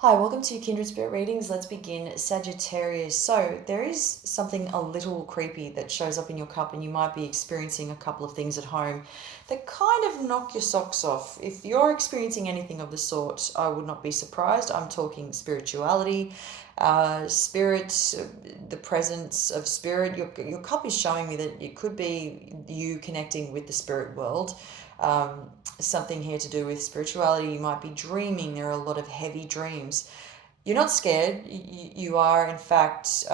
Hi, welcome to Kindred Spirit Readings. Let's begin. Sagittarius. So, there is something a little creepy that shows up in your cup, and you might be experiencing a couple of things at home that kind of knock your socks off. If you're experiencing anything of the sort, I would not be surprised. I'm talking spirituality, spirit, the presence of spirit. Your cup is showing me that it could be you connecting with the spirit world. Something here to do with spirituality. You might be dreaming. There are a lot of heavy dreams. You're not scared. You are, in fact,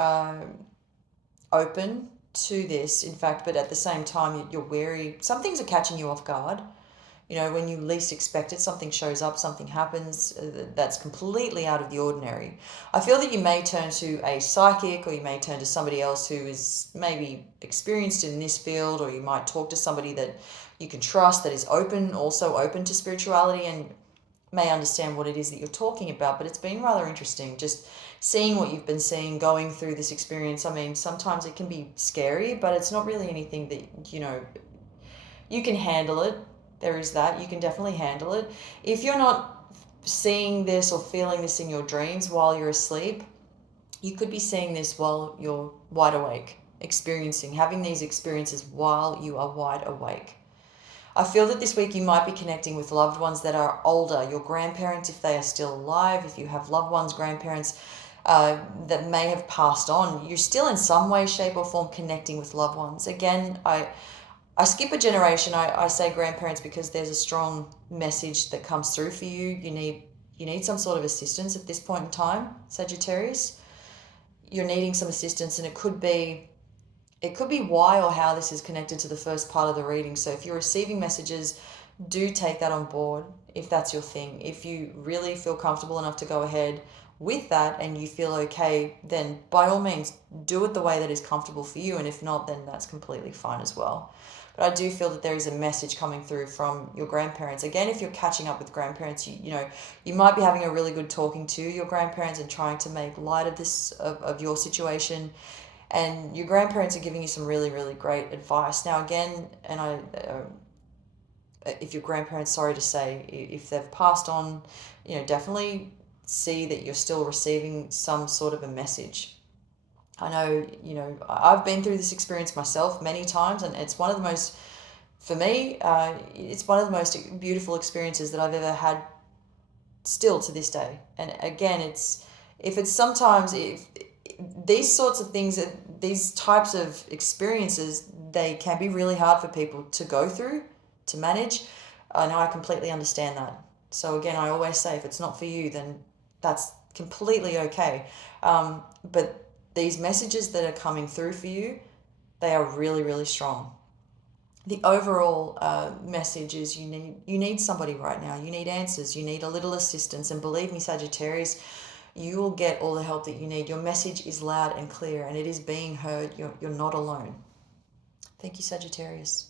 open to this, in fact, but at the same time, you're wary. Some things are catching you off guard. You know, when you least expect it, something shows up, something happens that's completely out of the ordinary. I feel that you may turn to a psychic, or you may turn to somebody else who is maybe experienced in this field, or you might talk to somebody that you can trust that is also open to spirituality, and may understand what it is that you're talking about. But it's been rather interesting just seeing what you've been seeing, going through this experience. I mean, sometimes it can be scary, but it's not really anything that, you can handle it. There is that. You can definitely handle it. If you're not seeing this or feeling this in your dreams while you're asleep, you could be seeing this while you're wide awake, having these experiences while you are wide awake. I feel that this week you might be connecting with loved ones that are older, your grandparents, if they are still alive, if you have loved ones, grandparents that may have passed on. You're still in some way, shape, or form connecting with loved ones. Again, I skip a generation. I say grandparents because there's a strong message that comes through for you. You need some sort of assistance at this point in time, Sagittarius. You're needing some assistance, and it could be why or how this is connected to the first part of the reading. So if you're receiving messages, do take that on board if that's your thing. If you really feel comfortable enough to go ahead with that and you feel okay, then by all means do it the way that is comfortable for you. And if not, then that's completely fine as well. But I do feel that there is a message coming through from your grandparents. Again, if you're catching up with grandparents, you might be having a really good talking to your grandparents and trying to make light of of your situation, and your grandparents are giving you some really, really great advice. Now, again, if your grandparents, sorry to say, if they've passed on, definitely see that you're still receiving some sort of a message. I know, I've been through this experience myself many times, and it's one of the most, for me, it's one of the most beautiful experiences that I've ever had, still to this day. And again, if these sorts of things, these types of experiences, they can be really hard for people to go through, to manage. I know, I completely understand that. So again, I always say, if it's not for you, then that's completely okay. But these messages that are coming through for you, they are really, really strong. The overall message is you need somebody right now. You need answers. You need a little assistance. And believe me, Sagittarius, you will get all the help that you need. Your message is loud and clear, and it is being heard. You're not alone. Thank you, Sagittarius.